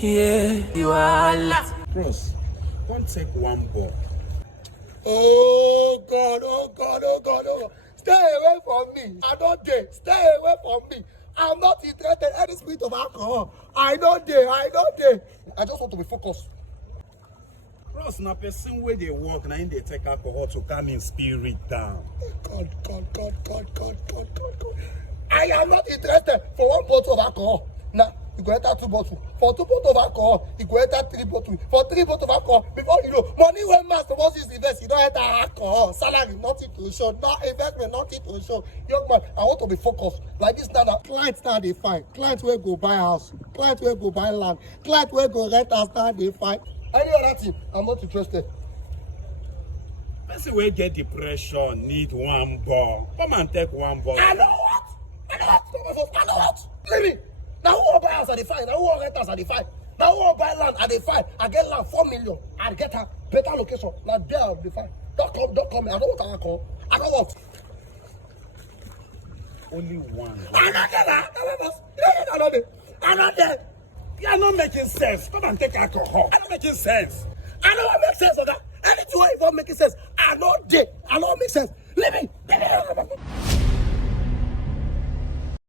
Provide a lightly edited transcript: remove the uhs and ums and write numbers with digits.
Yeah, you are Allah. Bros, don't take one ball. Oh God, oh God, oh God, oh God. Stay away from me. I don't dare. Stay away from me. I'm not interested in any spirit of alcohol. I don't dare. I just want to be focused. Bros, na person where they walk, na they take alcohol to calm in spirit down. God. I am not interested for one bottle of alcohol. Now, you go enter 2 bottles. For 2 bottles of alcohol, you go enter 3 bottles. For 3 bottles of alcohol, before you know, money when master wants to invest, you don't enter alcohol. Salary, nothing to show. No investment, nothing to show. Young man, I want to be focused. Like this now, clients now they find. Clients will go buy house. Clients will go buy land. Clients will go rent house now they find. Any other thing, I'm not interested. Person wey get depression need one ball. Come and take one ball. I know what? Leave me. Now who will buy house at the find? Now who will rent house at the find? Now who will buy land at the find? I get land 4 million. I get a better location. Now there I'll be fine. Don't come. I don't want alcohol. I don't want. Only one. I'm not there. You are not making sense. Come and take alcohol. I'm not making sense. I don't want to make sense of that. Anything where it won't make sense.